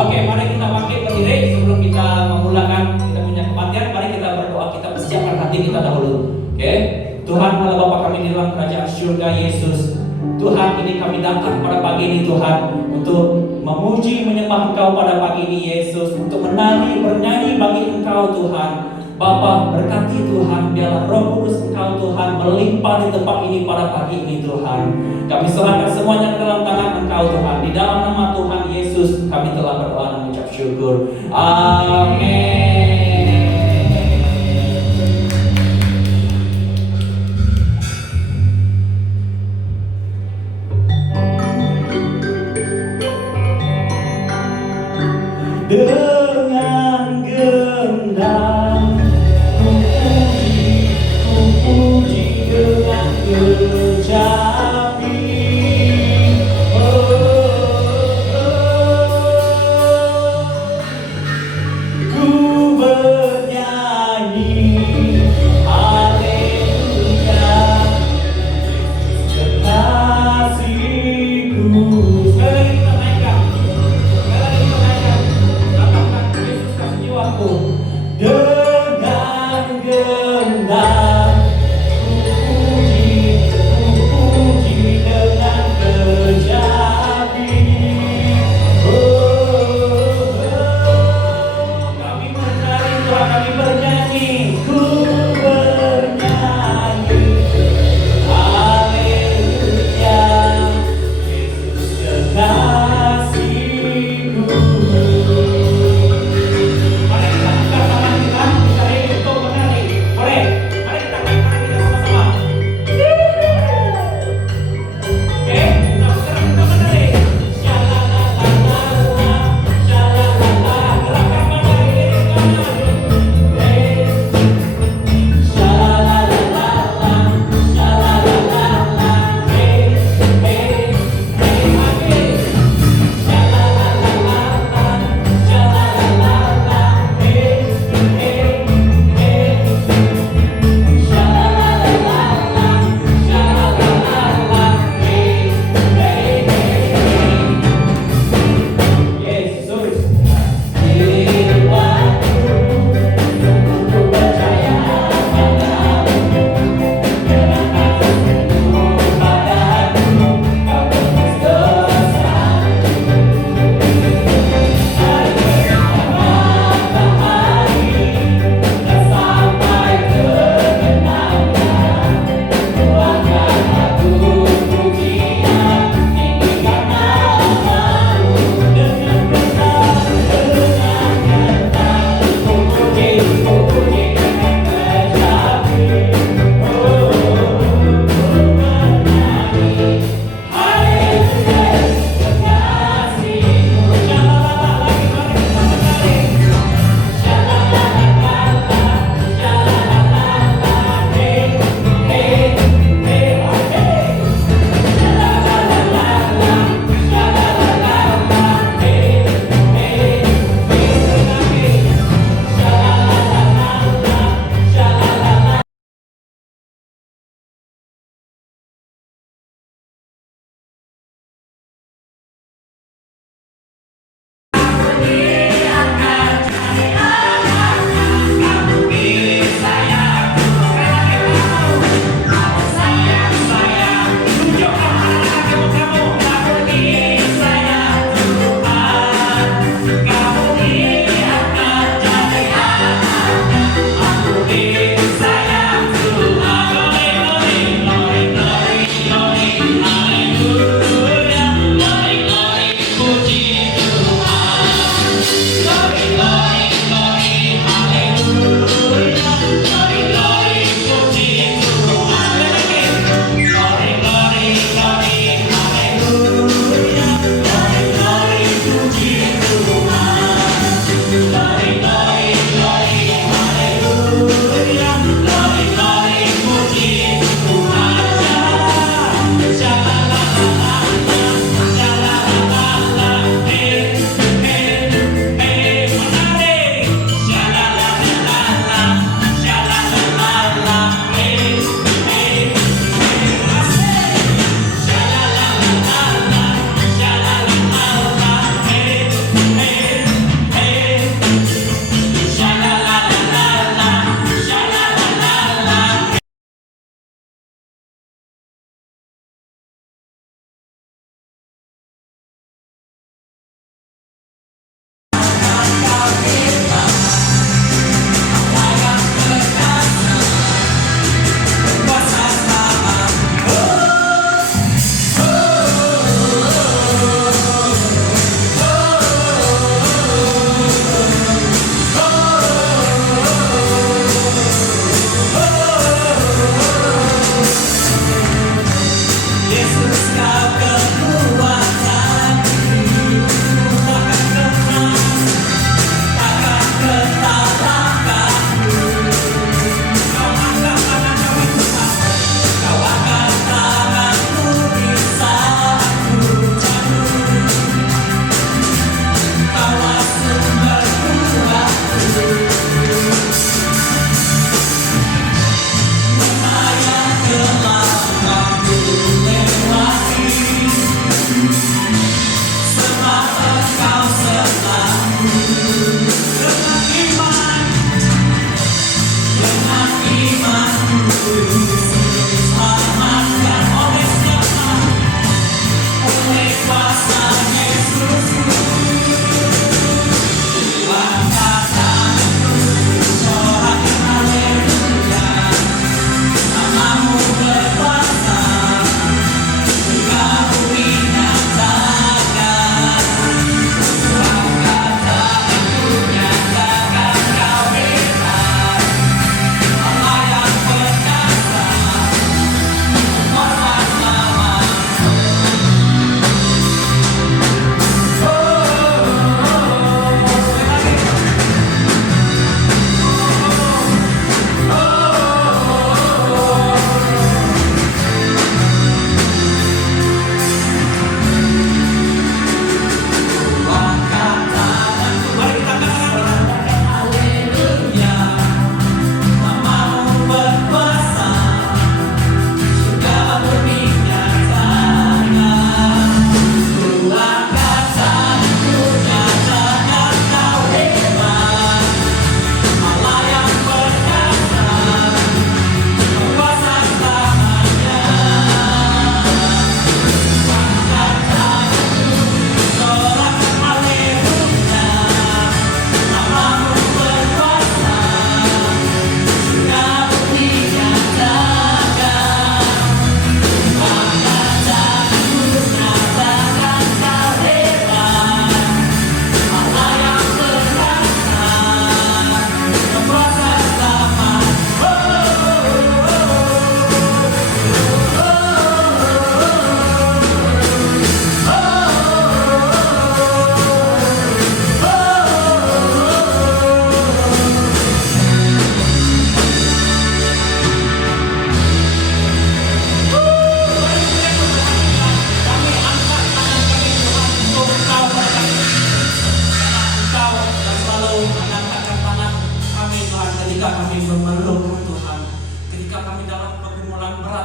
Oke, mari kita bangkit berdiri sebelum kita memulakan kita punya kebaktian. Mari kita berdoa, kita persiapkan hati kita dahulu. Oke, Tuhan Allah Bapa kami di dalam kerajaan surga Yesus. Tuhan, ini kami datang pada pagi ini Tuhan untuk memuji menyembah Engkau pada pagi ini Yesus, untuk menari bernyanyi bagi Engkau Tuhan. Bapa, berkati Tuhan, biarlah Roh Kudus Engkau Tuhan melimpah di tempat ini pada pagi ini Tuhan. Kami serahkan semuanya ke dalam tangan Engkau Tuhan. Di dalam nama Tuhan Yesus kami telah berdoa dan mengucap syukur. Amin. Dengan gendang ku puji dengan kecapi. Ku bernyanyi haleluya, kekasihku. Sekali lagi kita naikkan, sekali lagi kita naikkan.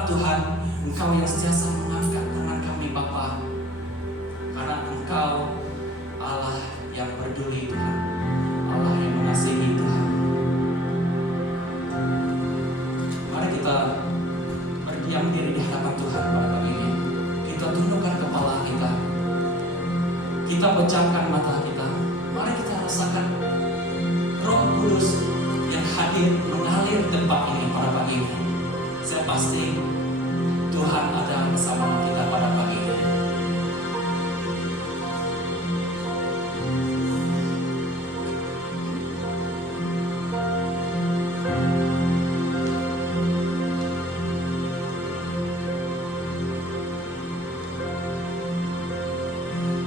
Tuhan, Engkau yang sentiasa mengangkat tangan kami Bapa, karena Engkau Allah yang peduli Tuhan, Allah yang mengasihi Tuhan. Mari kita berdiam diri di hadapan Tuhan pada pagi ini. Kita tundukkan kepala kita, kita pejamkan mata kita. Mari kita rasakan Roh Kudus yang hadir mengalir tempat ini pada pagi ini. Saya pasti Tuhan ada bersama kita pada pagi ini.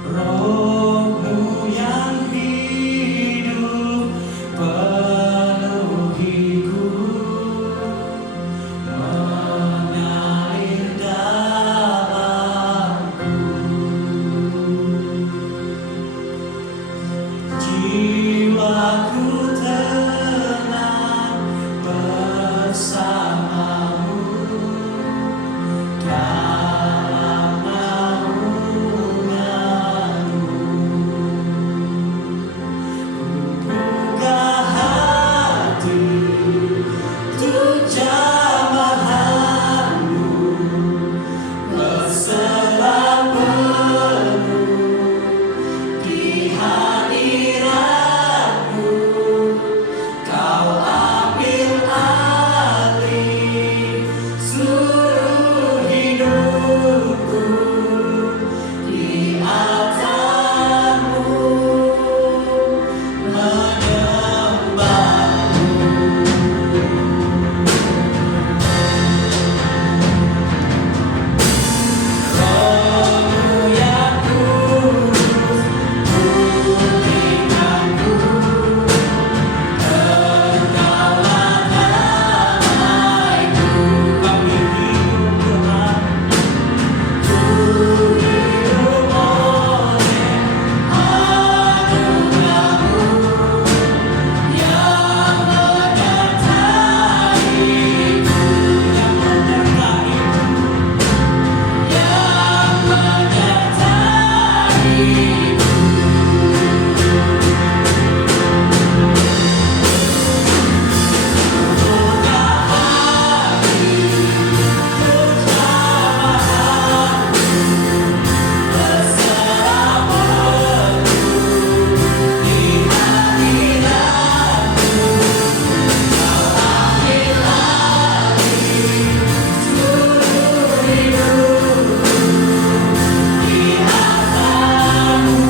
Roh-Mu yang hidup penuhiku, mengalir dalamku. Jiwaku tenang bersamamu dalam naunganmu. Buka hati untuk jamahanmu, berserah penuh di hadiratmu. Kau ambil alih seluruh hidupku, di altarmu menyembahmu. Roh-Mu yang kudus pulihkanku, Engkaulah damaiku. Kami hidup Tuhan, ku hidup oleh anugerah-Mu yang menyertaiku, yang menyertaiku, yang menyertaiku. Buka hati untuk jamahanmu, berserah penuh di hadiratmu. Kau ambil alih seluruh hidupku, di altarmu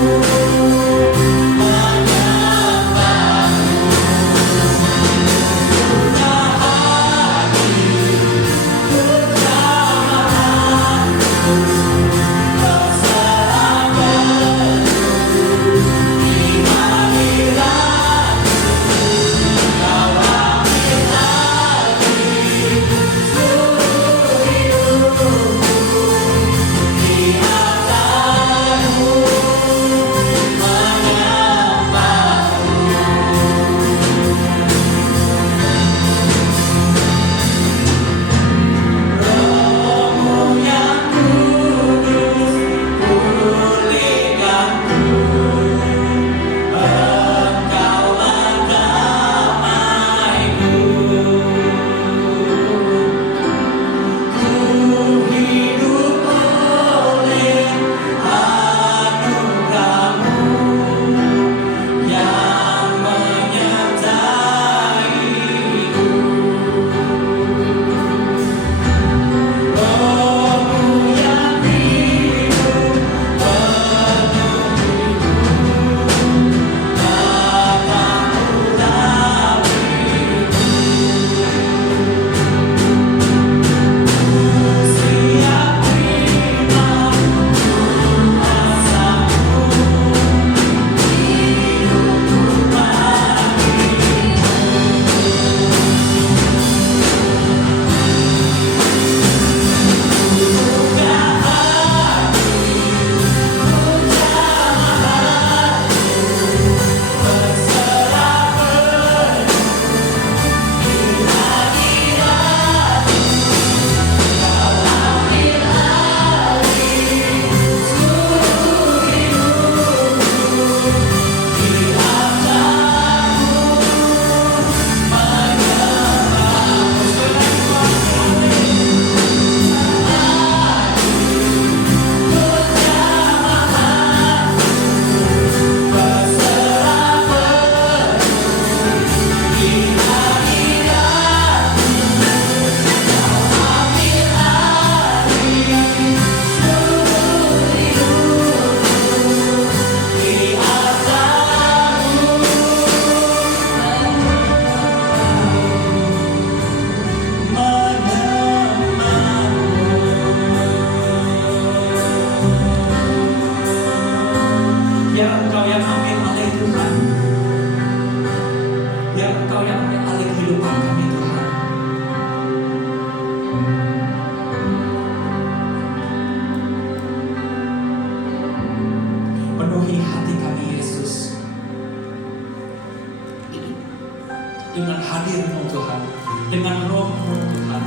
dengan hadir-Mu Tuhan, dengan roh-Mu Tuhan.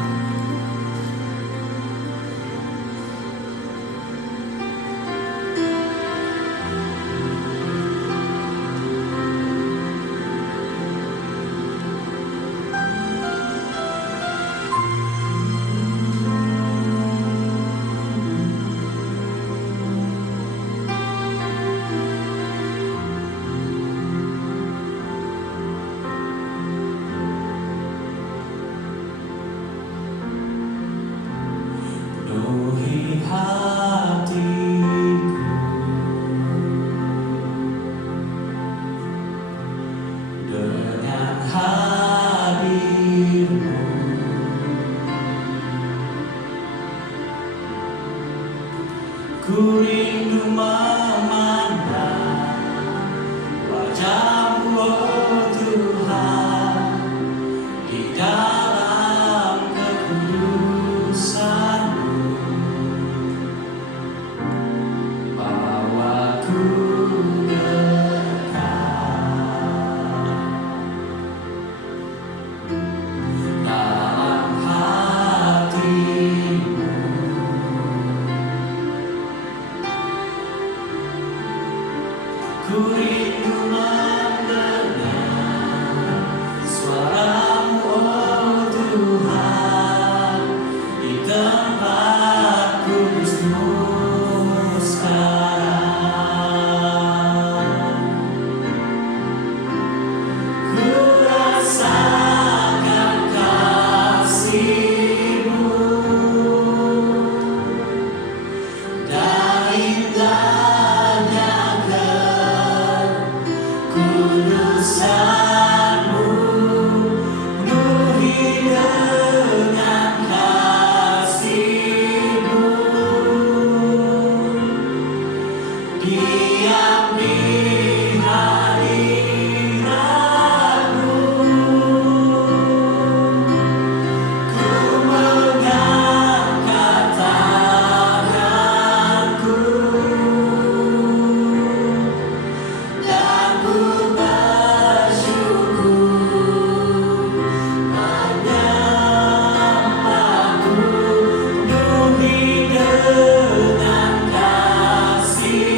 Penuhi hatiku dengan hadir-Mu. Ku rindu memandang wajah-Mu, oh Tuhan, di dalam kekudusan-Mu. Bawaku dekat dalam hati-Mu. Ku rindu mendengar suara-Mu, oh Tuhan, di tempat kudus-Mu sekarang. Ku rasakan kasih-Mu dan indahnya kekudusan-Mu. Penuhi dengan kasih-Mu, diam di hadirat-Mu. Ku mengangkat tanganku dan ku bersyukur menyembah-Mu. Penuhi dengan kasih-Mu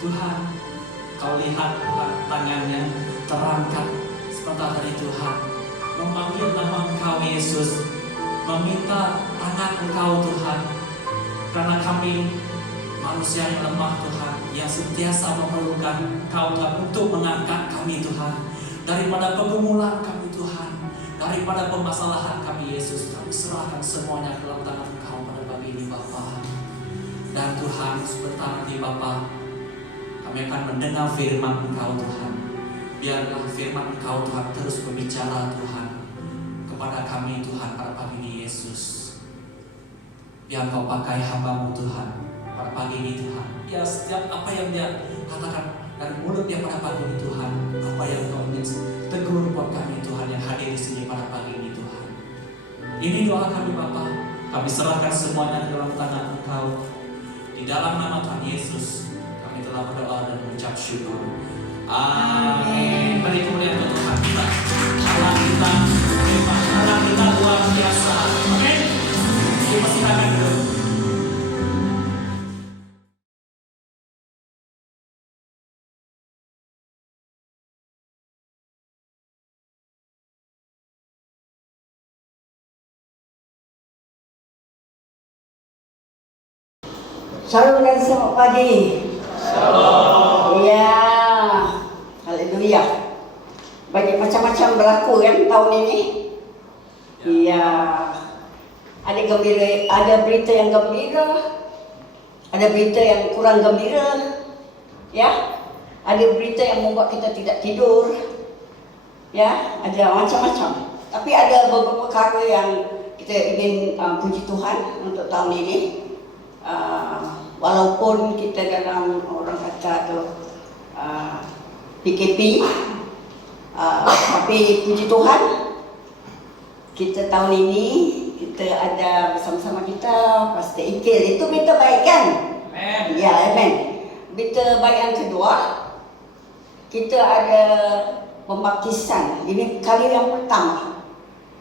Tuhan, Kau lihat Tuhan, tangannya terangkat sebentar dari Tuhan, memanggil nama Engkau Yesus, meminta tangan Engkau Tuhan, karena kami manusia yang lemah Tuhan, yang sentiasa memerlukan Engkau Tuhan untuk mengangkat kami Tuhan, daripada pergumulan kami Tuhan, daripada permasalahan kami Yesus, kami serahkan semuanya ke dalam tangan Engkau pada pagi ini Bapa. Dan Tuhan, sebentar nanti Bapa, kami akan mendengar firman Engkau Tuhan. Biarlah firman Engkau Tuhan terus berbicara Tuhan kepada kami Tuhan pada pagi ini Yesus. Biar Kau pakai hamba-Mu Tuhan pada pagi ini Tuhan. Ya, setiap apa yang dia katakan dari mulut dia pada pagi ini Tuhan, apa yang Kau ingin tegur buat kami Tuhan yang hadir di sini pada pagi ini Tuhan. Ini doa kami Bapa. Kami serahkan semuanya ke dalam tangan Engkau. Di dalam nama Tuhan Yesus kami telah berdoa dan mengucap syukur. Amin. Beri kemuliaan untuk Tuhan kita. Allah kita hebat, Allah kita luar biasa. Amin. Kita silakan dulu. Shalom dan selamat pagi. Shalom. Ya, haleluya. Banyak macam-macam berlaku kan tahun ini. Ya, ada gembira, ada berita yang gembira, ada berita yang kurang gembira. Ya, ada berita yang membuat kita tidak tidur. Ya, ada macam-macam. Tapi ada beberapa perkara yang kita ingin puji Tuhan untuk tahun ini. Walaupun kita dalam orang kata tu PKP, tapi puji Tuhan kita tahun ini kita ada bersama-sama kita Pastor Ikil. Itu berita baik kan? Amen. Ya, amen. Berita baik yang kedua, kita ada pembaptisan. Ini kali yang pertama.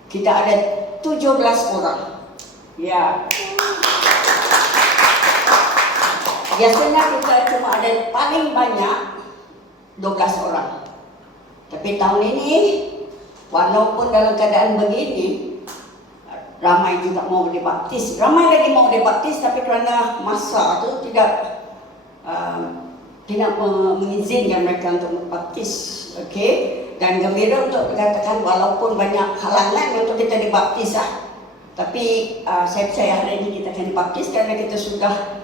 Kita ada 17 orang. Ya. Biasanya kita cuma ada paling banyak 12 orang. Tapi tahun ini, walaupun dalam keadaan begini, ramai juga mau dibaptis. Ramai lagi mau dibaptis, tapi kerana masa itu tidak mengizinkan mereka untuk membaptis. Okay? Dan gembira untuk dikatakan walaupun banyak halangan untuk kita dibaptis, tapi saya percaya hari ini kita akan dibaptis karena kita sudah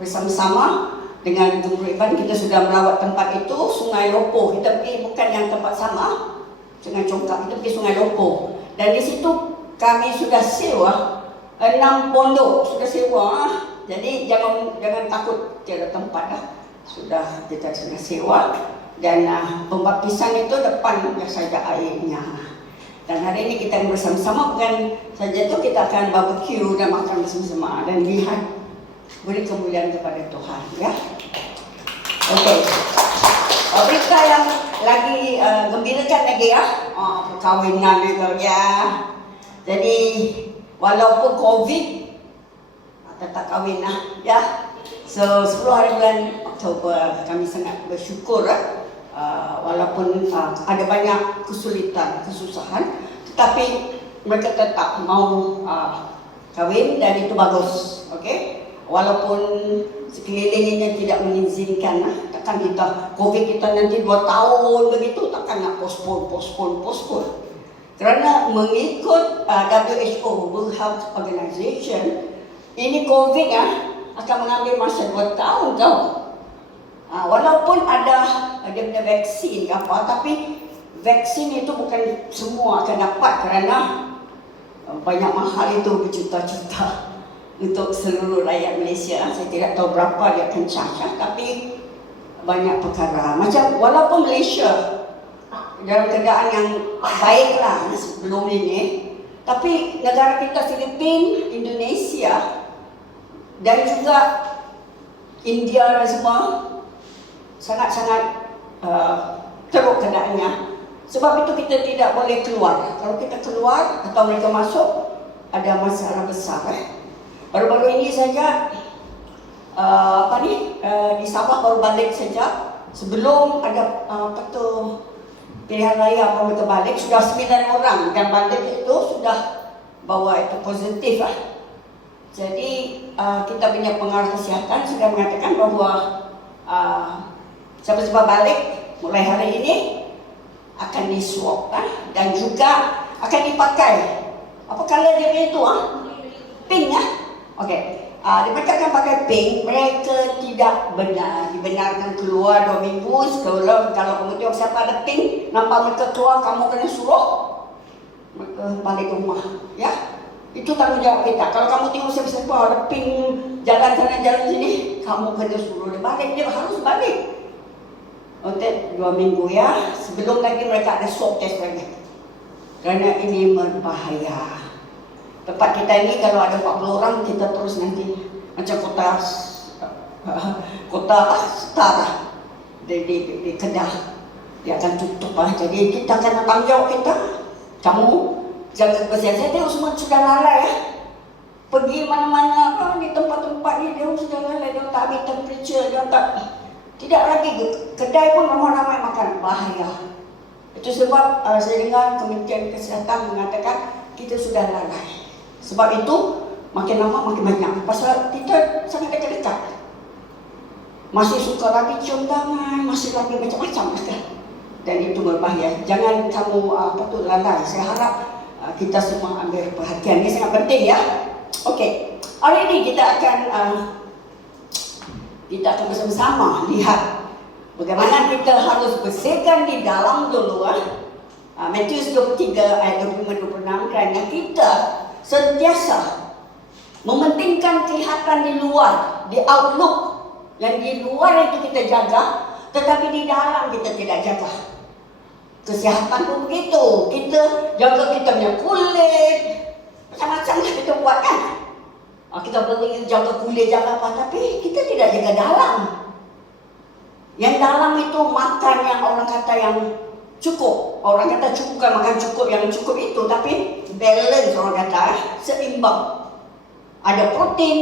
bersama-sama dengan Guru Iban. Kita sudah melawat tempat itu, Sungai Lopo. Kita pergi bukan yang tempat sama, Sungai Congkak, kita pergi Sungai Lopo. Dan di situ kami sudah sewa 6 pondok, sudah sewa. Jadi jangan takut tiada tempat dah. Kita sudah sewa. Dan pembaptisan itu depan saja airnya. Dan hari ini kita bersama-sama, bukan saja itu kita akan barbecue dan makan bersama-sama dan lihat. Beri kemuliaan kepada Tuhan, ya. Okey. Berita yang lagi gembirakan lagi ya, perkahwinan itu ya. Jadi walaupun COVID, tetap kahwin lah, ya. So 10 hari bulan Oktober kami sangat bersyukur, walaupun ada banyak kesulitan, kesusahan, tetapi mereka tetap mau kahwin dan itu bagus, okey. Walaupun sekelilingnya tidak mengizinkan, takkan kita COVID kita nanti 2 tahun begitu, takkan nak postpone. Kerana mengikut WHO, World Health Organization, ini COVID akan mengambil masa 2 tahun tau. Walaupun ada punya vaksin apa, tapi vaksin itu bukan semua akan dapat kerana banyak mahal itu berjuta-juta. Untuk seluruh rakyat Malaysia, saya tidak tahu berapa dia akan charge, tapi banyak perkara. Macam walaupun Malaysia dalam keadaan yang baiklah sebelum ini, tapi negara kita Filipina, Indonesia dan juga India dan semua sangat-sangat teruk keadaannya. Sebab itu kita tidak boleh keluar. Kalau kita keluar atau mereka masuk, ada masalah besar. Baru-baru ini saja di Sabah baru balik saja. Sebelum ada pilihan raya apa mereka balik, sudah 9 orang dan balik itu sudah bawa itu positif lah. Jadi kita punya pengaruh kesihatan sudah mengatakan bahwa siapa-siapa balik mulai hari ini akan di swab dan juga akan dipakai apa color dia itu pink Okey. Mereka akan pakai pink. Mereka tidak dibenarkan keluar 2 minggu. Kalau kamu tengok siapa ada pink, nampak mereka keluar, kamu kena suruh mereka balik rumah. Ya, itu tanggung jawab kita. Kalau kamu tengok siapa-siapa ada pink jalan sana jalan sini, kamu kena suruh dia balik. Dia harus balik. Okey, 2 minggu ya. Sebelum lagi mereka ada swab test lagi. Kerana ini berbahaya. Tempat kita ini kalau ada 40 orang, kita terus nanti macam kota setara di Kedah, dia akan tutup Jadi kita akan tanggung jawab kita. Kamu jaga kesihatan. Saya tengok semua sudah lalai ya. Pergi mana-mana di tempat-tempat ni dia sudah lalai. Dia tak ambil temperature, dia tidak lagi kedai pun ramai-ramai makan. Bahaya. Itu sebab saya dengar Kementerian Kesihatan mengatakan kita sudah lalai. Sebab itu makin lama makin banyak. Pasal kita sangat dekat-dekat. Masih suka lagi cium tangan, masih lagi macam-macam kan. Dan itu berbahaya. Jangan kamu lalai. Saya harap kita semua ambil perhatian. Ini sangat penting ya. Okey. Hari ini kita akan bersama-sama lihat bagaimana kita harus bersihkan di dalam dulu. Matius 23 ayat 25-26 kerana kita sentiasa mementingkan kelihatan di luar, di outlook. Yang di luar itu kita jaga, tetapi di dalam kita tidak jaga. Kesihatan pun begitu. Kita jaga kita punya kulit, macam-macam kita buat kan. Kita perlu jaga kulit, jaga apa, tapi kita tidak jaga dalam. Yang dalam itu makan yang orang kata yang cukup. Orang kata cukup, bukan makan cukup yang cukup itu, tapi balance orang kata, seimbang. Ada protein,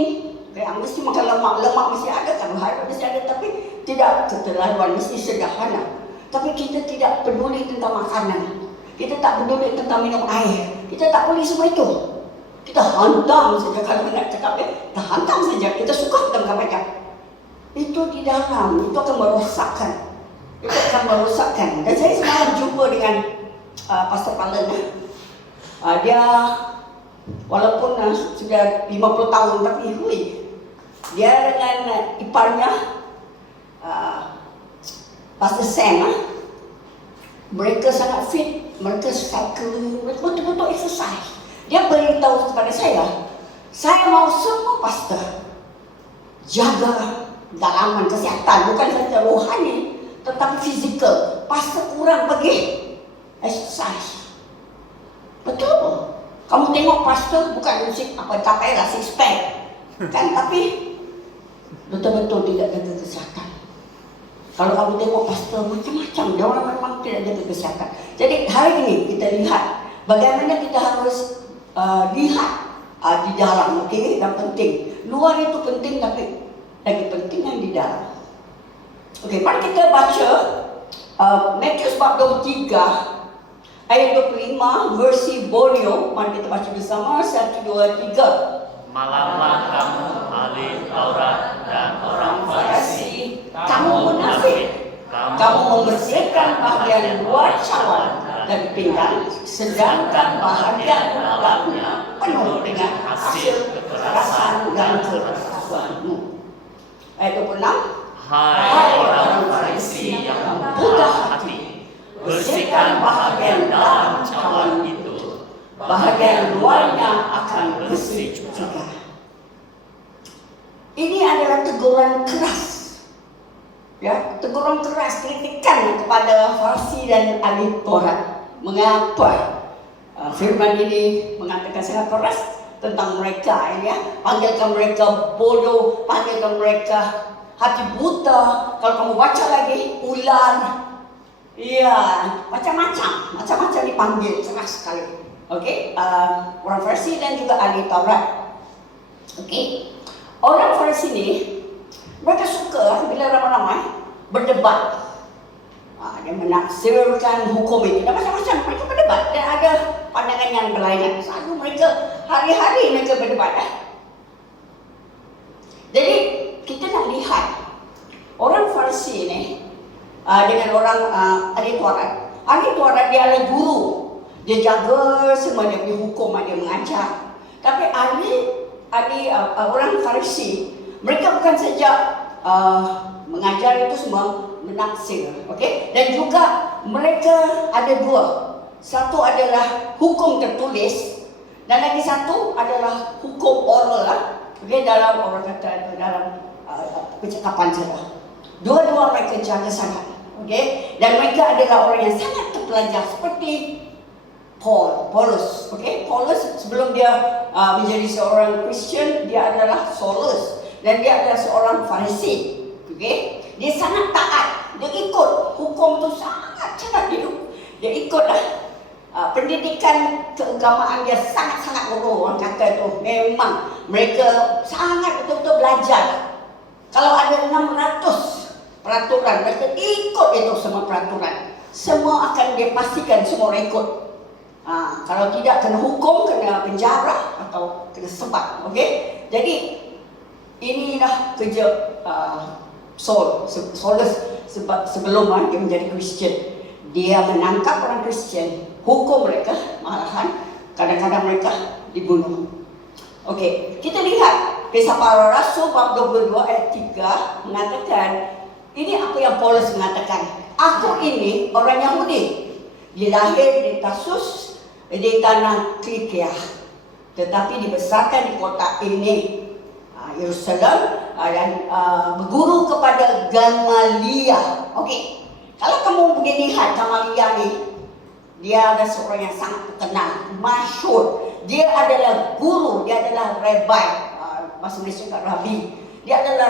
yang mesti makan lemak mesti ada, karbohidrat mesti ada, tapi tidak keterlaluan, mesti sederhana. Tapi kita tidak peduli tentang makanan. Kita tak peduli tentang minum air. Kita tak peduli semua itu. Kita hantam saja kalau nak cakap kita hantam saja. Kita suka kita makan banyak. Itu di dalam, itu akan merosakkan. Dan saya semalam jumpa dengan Pastor Palen. Dia walaupun sudah 50 tahun tapi dia dengan iparnya Pastor Sam, mereka sangat fit, mereka cycle, mereka betul-betul exercise. Dia beritahu kepada saya mau semua pastor jaga dalaman kesihatan, bukan saja rohani tetapi fizikal. Pastor kurang pergi exercise. Betul. Kamu tengok pastor bukan capailah six pack kan, tapi betul-betul tidak jaga kesihatan. Kalau kamu tengok pastor macam-macam, dia orang memang tidak jaga kesihatan. Jadi hari ini kita lihat bagaimana kita harus lihat di dalam, okey, dan penting. Luar itu penting tapi lagi penting yang di dalam. Okey, mari kita baca Matius bab 23 ayat 25 versi Borneo. Mari kita baca bersama 1, 2, 3. Malamlah kamu ahli Taurat dan orang Farisi, kamu munafik. Kamu membersihkan bahagian luar cawan dan pinggang, sedangkan bahagian dalamnya penuh dengan hasil kekerasan dan keraguanmu. Ayat 26. Hai orang Farisi yang buta hati, bersihkan bahagian dalam cawan itu, bahagian luarnya akan bersih juga. Ini adalah teguran keras. Ya, teguran keras, kritikan kepada Farisi dan ahli Taurat. Mengapa firman ini mengatakan sangat keras tentang mereka ini, ya? Panggilkan mereka bodoh, panggilkan mereka hati buta. Kalau kamu baca lagi ular, ya macam-macam dipanggil keras sekali. Okey, orang Farisi dan juga ahli Taurat. Okey, orang Farisi ini Mereka suka bila ramai-ramai berdebat. Dia menaksirkan hukum itu dan macam-macam. Mereka berdebat dan ada pandangan yang berlainan. Selalu mereka hari-hari mereka berdebat. Jadi kita nak lihat orang Farisi ni dengan orang ahli Taurat. Ahli Taurat dia adalah guru. Dia jaga semua dia punya hukum, dia mengajar. Tapi orang Farisi, mereka bukan saja mengajar itu semua, menaksir, okey? Dan juga mereka ada dua. Satu adalah hukum tertulis dan lagi satu adalah hukum oral, okey, dalam orang kata dalam percakapan saja. Dua-dua mereka jaga sangat, okey? Dan mereka adalah orang yang sangat terpelajar seperti Paulus, okey? Paulus sebelum dia menjadi seorang Kristian, dia adalah Saulus dan dia adalah seorang Farisi, okey? Dia sangat taat, dia ikut hukum tu sangat dia ikutlah. Pendidikan keagamaan dia sangat-sangat loro, orang kata tu. Memang mereka sangat betul-betul belajar. Kalau ada 600 peraturan, mereka ikut itu semua peraturan. Semua akan dia pastikan semua orang ikut. Kalau tidak kena hukum, kena penjara atau kena sebat, okey? Jadi inilah kerja Saulus sebelum dia menjadi Kristian. Dia menangkap orang Kristian, hukum mereka, malahan kadang-kadang mereka dibunuh. Okey, kita lihat Kisah Para Rasul bab 22 ayat 3 mengatakan, ini apa yang Paulus mengatakan. Aku ini orang Yahudi, dilahir di Tarsus di tanah Kilikia, tetapi dibesarkan di kota ini, Yerusalem, dan berguru kepada Gamaliel. Okey, kalau kamu pergi lihat Gamaliel ni, dia adalah seorang yang sangat terkenal, masyhur. Dia adalah guru, dia adalah rabbi, bahasa Malaysia kata rabi. Dia adalah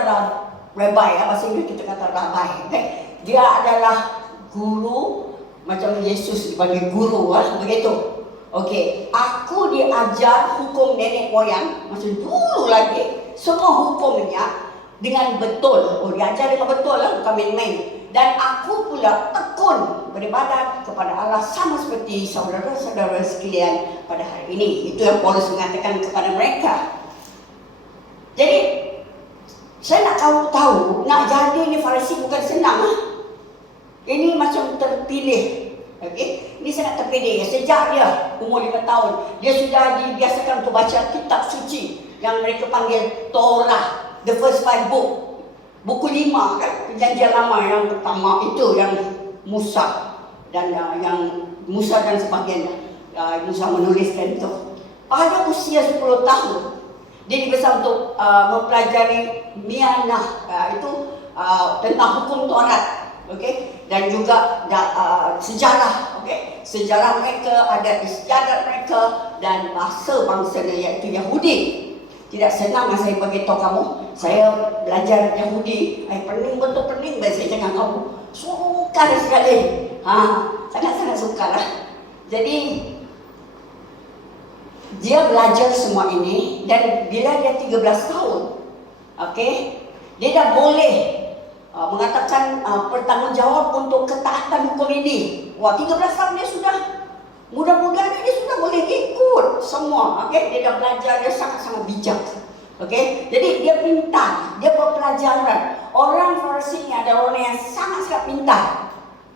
rabbi, bahasa Inggeris kita kata rabbi. Okay? Dia adalah guru, macam Yesus dipanggil guru, begitu. Okey, aku diajar hukum nenek moyang macam dulu lagi, semua hukumnya dengan betul. Diajar dengan betul lah, bukan main-main. Dan aku pula tekun beribadat kepada Allah sama seperti saudara-saudara sekalian pada hari ini. Itu yang Paulus mengatakan kepada mereka. Jadi saya nak tahu nak jadi ni Farisi bukan senang. Ini macam terpilih. Okey, ini sangat terpilih. Sejak dia umur 5 tahun, dia sudah dibiasakan untuk baca kitab suci yang mereka panggil Torah, the first 5 book. Buku 5 kan, perjanjian lama yang pertama itu yang Musa dan sebagainya. Musa menuliskan itu. Pada usia 10 tahun, dia dibesar untuk mempelajari Mianah, itu tentang hukum Taurat. Okey, dan juga sejarah, okey, sejarah mereka, ada istiadat mereka dan bahasa bangsanya iaitu Yahudi. Tidak senang saya bagi tahu kamu, saya belajar Yahudi, pening bahasa jangan kamu. Sukar sekali. Sangat-sangat sukar. Jadi dia belajar semua ini dan bila dia 13 tahun, okey, dia dah boleh mengatakan bertanggungjawab untuk ketaatan hukum ini. 13 tahun dia sudah, mudah-mudahan dia sudah boleh ikut semua. Okey, dia dah belajar, dia sangat-sangat bijak. Okey, jadi dia pintar, dia berpelajaran. Orang Farisi ni adalah orang yang sangat-sangat pintar.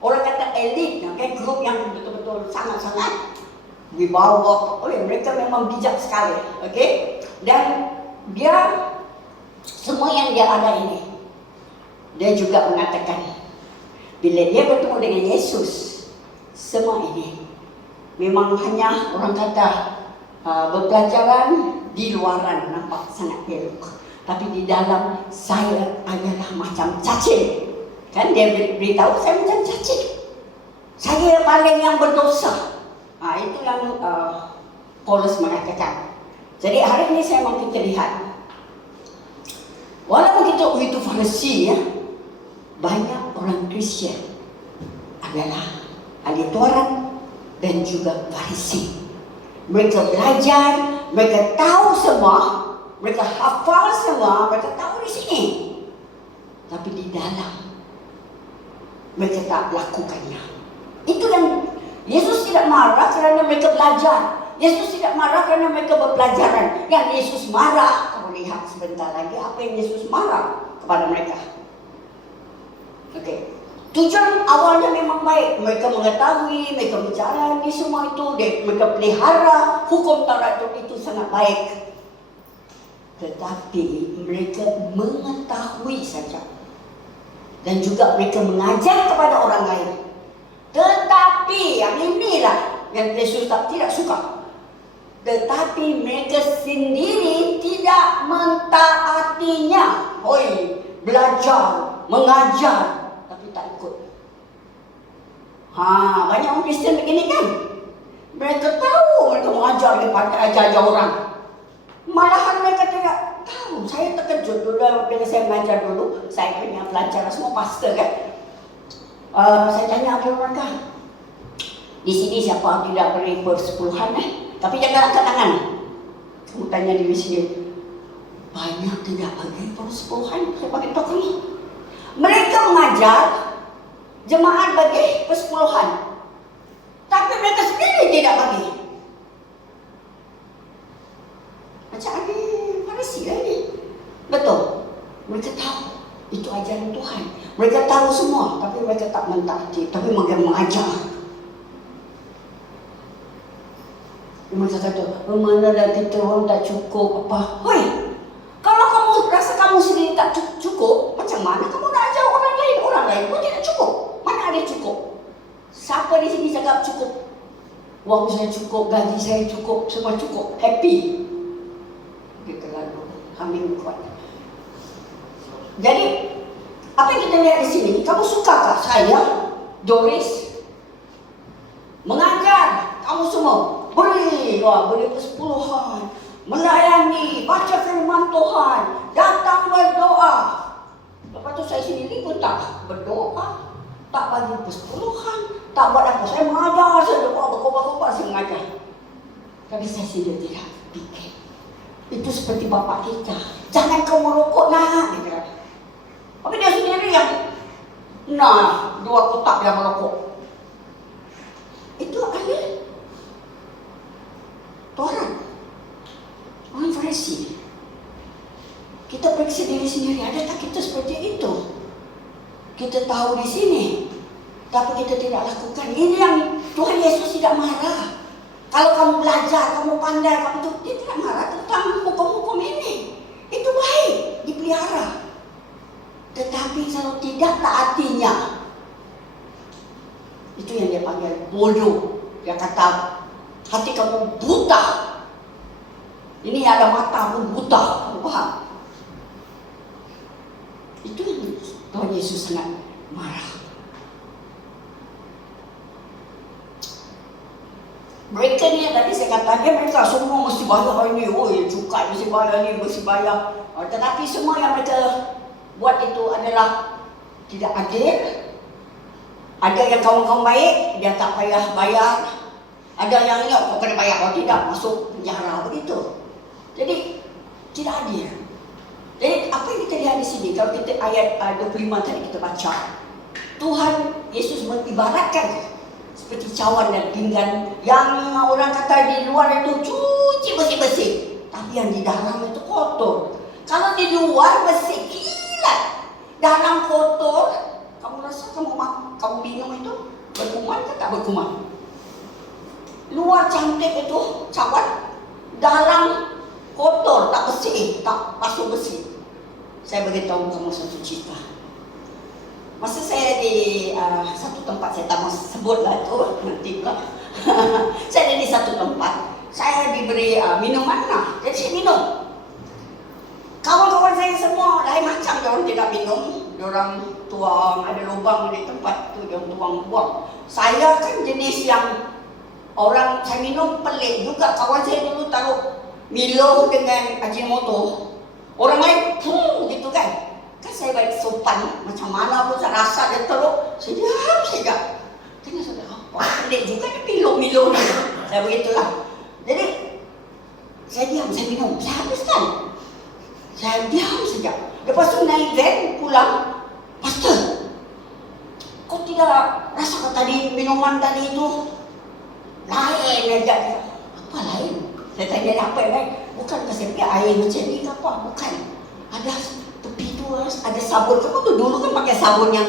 Orang kata elit, okey, grup yang betul-betul sangat-sangat dibawa oleh mereka, memang bijak sekali. Okey, dan dia semua yang dia ada ini, dia juga mengatakan bila dia bertemu dengan Yesus, semua ini memang hanya orang kata berpelajaran di luaran nampak sangat elok, tapi di dalam saya adalah macam cacing. Kan dia beritahu saya macam cacing, saya paling yang berdosa. Itu yang Paulus mengatakan. Jadi hari ini saya mau kita lihat, walaupun kita itu Farisi, banyak orang Kristian adalah ahli Taurat dan juga Farisi. Mereka belajar, mereka tahu semua, mereka hafal semua, mereka tahu di sini. tapi di dalam mereka tak lakukannya. Itu yang Yesus tidak marah kerana mereka belajar. Yesus tidak marah kerana mereka berpelajaran. Yang Yesus marah, kamu lihat sebentar lagi apa yang Yesus marah kepada mereka. Okey. Tujuan awalnya memang baik. Mereka mengetahui, mereka menjalani semua itu, mereka pelihara hukum Taurat itu sangat baik. Tetapi mereka mengetahui saja. Dan juga mereka mengajar kepada orang lain. Tetapi yang inilah yang Yesus tidak suka. Tetapi mereka sendiri tidak mentaatinya. Oi, belajar, mengajar, tapi tak ikut. Banyak orang Kristen begini kan. Mereka tahu mereka mengajar daripada ajar orang. Malahan mereka tidak tahu. Saya terkejut dulu bila saya mengajar dulu. Saya punya pelajar semua pastor kan. Saya tanya ada orang kan. Di sini siapa tidak beri persepuluhan Tapi jangan angkat tangan. Kamu tanya di sini. Banyak tidak bagi persepuluhan. Saya bagi tahu kamu. Mereka mengajar jemaat bagi persepuluhan. Tapi mereka sendiri tidak bagi. Macam ada Farisi lah ni. Betul. Mereka tahu itu ajaran Tuhan. Mereka tahu semua, tapi mereka tak mentaati. Tapi mereka mengajar. Mereka kata, mana kita orang tak cukup apa. Hoi, kalau kamu rasa kamu sendiri tak cukup, macam mana kamu nak ajar orang lain? Orang lain pun tidak cukup. Mana ada cukup? Siapa di sini cakap cukup? Wang saya cukup, gaji saya cukup, semua cukup. Happy. Dia terlalu hamil kuat. Jadi, apa yang kita lihat di sini? Kamu sukakah saya, Doris, mengajar kamu semua? Beri persepuluhan, melayani, baca firman Tuhan, datang berdoa. Lepas tu saya sendiri pun tak berdoa, tak bagi persepuluhan, tak buat apa. Saya mengajar, saya berkobar-kobar, saya mengajar. Tapi saya sendiri tidak fikir. Itu seperti bapa kita. Jangan kau merokok nak. Tapi dia sendiri yang 2 kotak dia merokok. Itu ahli Taurat. Orang Farisi. Kita periksa diri sendiri. Adakah kita seperti itu? Kita tahu di sini, tapi kita tidak lakukan. Ini yang Tuhan Yesus tidak marah. Kalau kamu belajar, kamu pandai, kamu itu, dia tidak marah tentang hukum-hukum ini. Itu baik, dipelihara. Tetapi kalau tidak taatinya, itu yang dia panggil bodoh. Dia kata, hati kamu buta. Ini ada mata pun buta. Kamu faham? Itu yang Tuhan Yesus sangat marah. Mereka ni tadi saya kata mereka semua mesti bayar ini, cukai mesti bayar ni, mesti bayar. Tetapi semua yang mereka buat itu adalah tidak adil. Ada yang kawan-kawan baik, dia tak payah bayar. Ada yang ingat kau kena bayar, kalau tidak masuk penjara begitu. Jadi tidak adil. Jadi apa yang kita lihat di sini, kalau kita ayat 25 tadi kita baca, Tuhan Yesus mengibaratkan seperti cawan dan pinggan yang orang kata di luar itu cuci bersih-bersih, tapi yang di dalam itu kotor. Kalau di luar bersih, kilat, dalam kotor, kamu rasa kamu minum itu berkuman ke tak berkuman? Luar cantik itu cawan, dalam kotor, tak bersih, tak basuh bersih. Saya beritahu kamu satu cerita. Masa saya di satu tempat, saya tak mau sebutlah tu, nanti pula. Saya ada di satu tempat, saya diberi minuman jadi saya minum. Kawan-kawan saya semua lain macam, orang tidak minum, orang tuang, ada lubang di tempat tu, yang tuang buang. Saya kan jenis yang orang saya minum pelik juga. Kawan saya dulu taruh Milo dengan Ajinomoto, orang lain gitu kan. Kan saya baik sopan, macam mana pun saya rasa dia teruk, saya diam saja. Tengah saya pelik juga dia Milo ni. Saya begitulah. Jadi saya diam, saya minum, saya habiskan. Saya diam saja. Lepas tu naik van pulang, kita rasa tadi minuman tadi itu lain aja. Apa lain? Saya tanya apa yang lain? Bukan kasih air macam ni ke apa? Bukan. Ada tepi tu ada sabun. Kamu tu dulu kan pakai sabun yang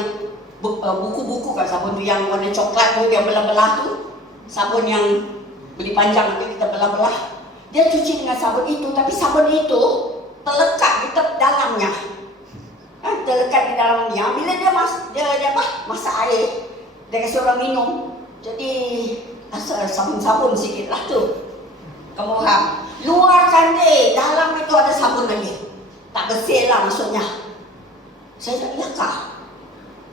buku-buku kan, sabun tu yang warna coklat tu yang belah-belah tu. Sabun yang beli panjang nanti kita belah-belah. Dia cuci dengan sabun itu, tapi sabun itu terlekat di dalamnya. Terlekat di dalamnya. Bila dia masak air, dia kasi orang minum. Jadi sabun-sabun sikit lah tu. Kamu faham? Luar kan deh, dalam itu ada sabun lagi. Tak bersih lah maksudnya. Saya tak iyakah?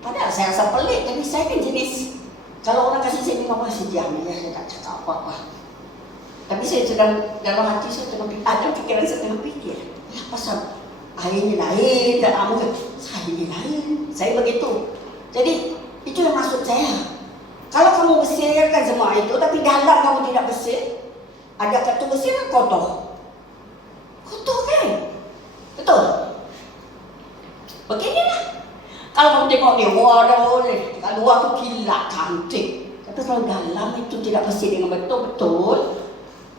Padahal saya rasa pelik, tapi saya kan jenis kalau orang kasih saya minum masih diam ya, saya tak cakap apa-apa. Tapi saya sedang dalam hati saya tengah fikir, ada fikiran saya tengah fikir. Ya pasal airnya lain dan kamu saya ini lain. Saya begitu. Jadi itu yang maksud saya. Kalau kamu bersihkan semua itu, tapi dalam kamu tidak bersih, ada kata bersih dan kotor. Kotor kan? Betul? Beginilah. Kalau kamu tengok ni, wah dah boleh. Kat luar tu kilat, cantik. Tapi kalau dalam itu tidak bersih dengan betul-betul,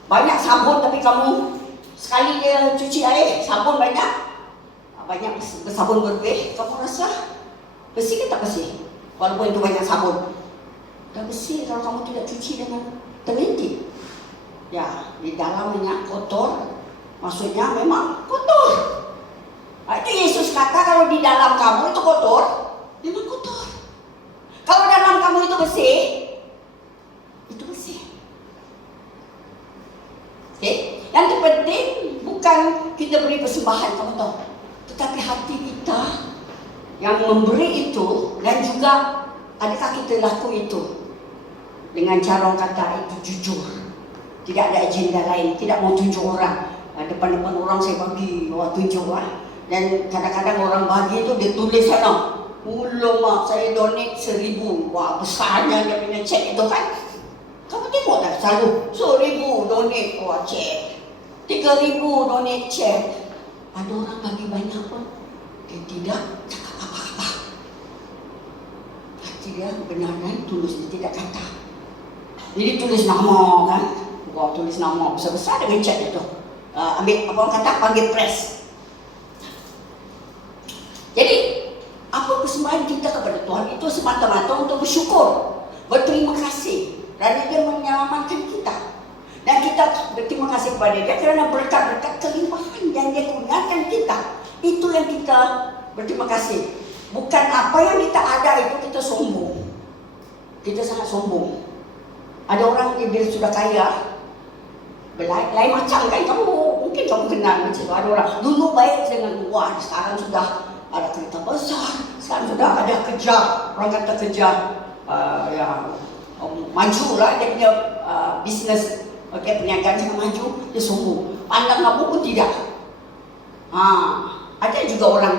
banyak sabun tapi kamu sekali dia cuci air, sabun banyak bersabun berbih, kamu rasa bersih ke tak bersih? Walaupun itu banyak sabun. Dah bersih kalau kamu tidak cuci dengan teliti. Ya, di dalamnya kotor. Maksudnya memang kotor. Itu Yesus kata kalau di dalam kamu itu kotor, memang kotor. Kalau dalam kamu itu bersih, itu bersih. Okay? Yang terpenting bukan kita beri persembahan, kamu tahu, tetapi hati kita yang memberi itu, dan juga adakah kita laku itu dengan cara orang kata itu jujur, tidak ada agenda lain, tidak mau tunjuk orang. Depan-depan orang saya bagi, tunjuk lah. Dan kadang-kadang orang bagi itu dia tulis sana, mak saya donate 1,000. Wah besarnya dia punya cek itu kan. Kamu tengok dah selalu 1,000 donate, wah cek, 3,000 donate cek. Ada orang bagi banyak pun dia tidak cakap apa-apa. Hati dia benar-benar tulus, dia tidak kata. Jadi tulis nama kan, wah tulis nama besar-besar dengan cek itu. Ambil apa orang kata, panggil press. Jadi apa persembahan kita kepada Tuhan itu semata-mata untuk bersyukur, berterima kasih kerana dia menyelamatkan kita, dan kita berterima kasih kepada dia kerana berkat-berkat kelimpahan yang dia kurniakan kita. Itu yang kita berterima kasih. Bukan apa yang kita ada itu kita sombong. Kita sangat sombong. Ada orang dia bila sudah kaya, lain macam kan, mungkin kamu kenal macam tu. Ada orang dulu baik dengan wah, sekarang sudah ada kereta besar, sekarang sudah ada kerja, orang kata kerja maju lah, dia punya bisnes, perniagaan sangat maju, dia sombong. Pandang kamu pun tidak. Ada juga orang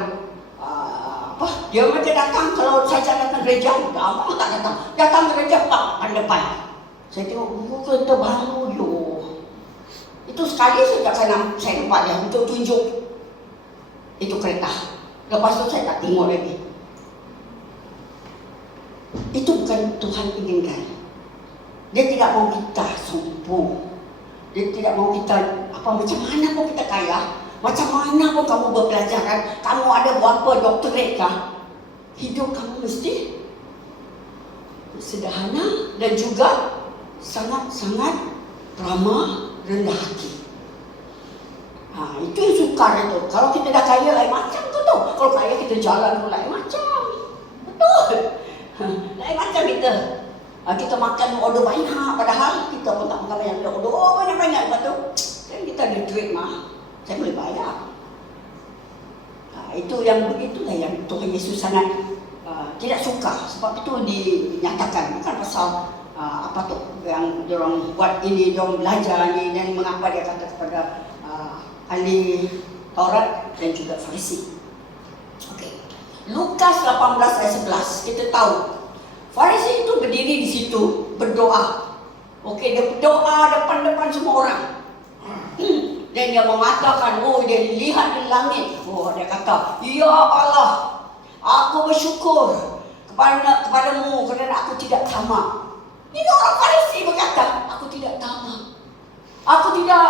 dia macam datang, kalau saya datang gereja, apa tak datang gereja pak depan. Saya tengok kereta baru yo. Itu sekali saya nampak dia untuk tunjuk itu kereta. Lepas tu saya tak tengok lagi. Itu bukan Tuhan inginkan. Dia tidak mau kita sombong. Dia tidak mau kita macam mana pun kita kaya, macam mana pun kamu berpelajaran, kamu ada berapa doktorat kah, hidup kamu mesti sederhana dan juga sangat-sangat ramah, rendah hati. Itu yang sukar itu. Kalau kita dah kaya lain macam tu tu. Kalau kaya kita jalan pun lain macam. Betul. Lain macam kita. Kita makan order banyak, padahal kita pun tak makan banyak. Kita order banyak-banyak. Lepas tu kan kita ada duit mah, saya boleh bayar. Itu yang begitulah yang Tuhan Yesus sangat tidak suka. Sebab itu dinyatakan. Bukan pasal apa tu yang diorang buat ini, diorang belajar ni, dan mengapa dia kata kepada ahli Taurat dan juga Farisi. Okey. Lukas 18 ayat 11, kita tahu Farisi itu berdiri di situ berdoa. Okey, dia berdoa depan-depan semua orang. Dan dia mengatakan, dia lihat di langit. Dia kata, "Ya Allah, aku bersyukur kepadamu kerana aku tidak tamak. Ini orang Farisi berkata, aku tidak tamak. Aku tidak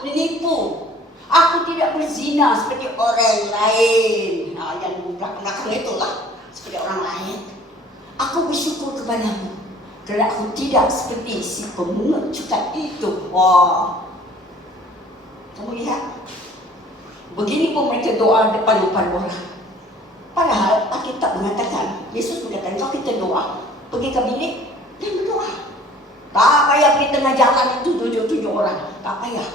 menipu. Aku tidak berzina seperti orang lain. Yang belakang-belakang itulah seperti orang lain. Aku bersyukur kepadamu kerana aku tidak seperti si pemungut cukai itu. Wah, kamu lihat, begini pun mereka doa depan-depan orang. Padahal Alkitab mengatakan, Yesus mengatakan, kalau kita doa, pergi ke bilik dan berdoa. Tak payah pergi tengah jalan itu tunjuk-tunjuk orang. Tak payah.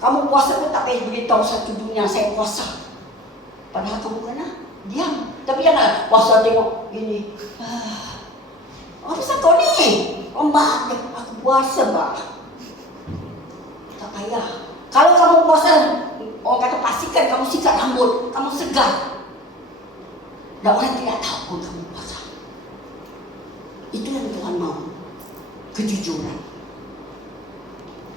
Kamu puasa pun tak payah beritahu satu dunia saya puasa. Padahal kamu kena diam. Tapi janganlah puasa tengok gini. Apa pasal kau ni? Ombak, aku puasa bah. Tak payah. Kalau kamu puasa, orang kata pastikan kamu sikat rambut, kamu segar. Dan orang tidak tahu pun kamu puasa. Itu yang Tuhan mau. Kejujuran.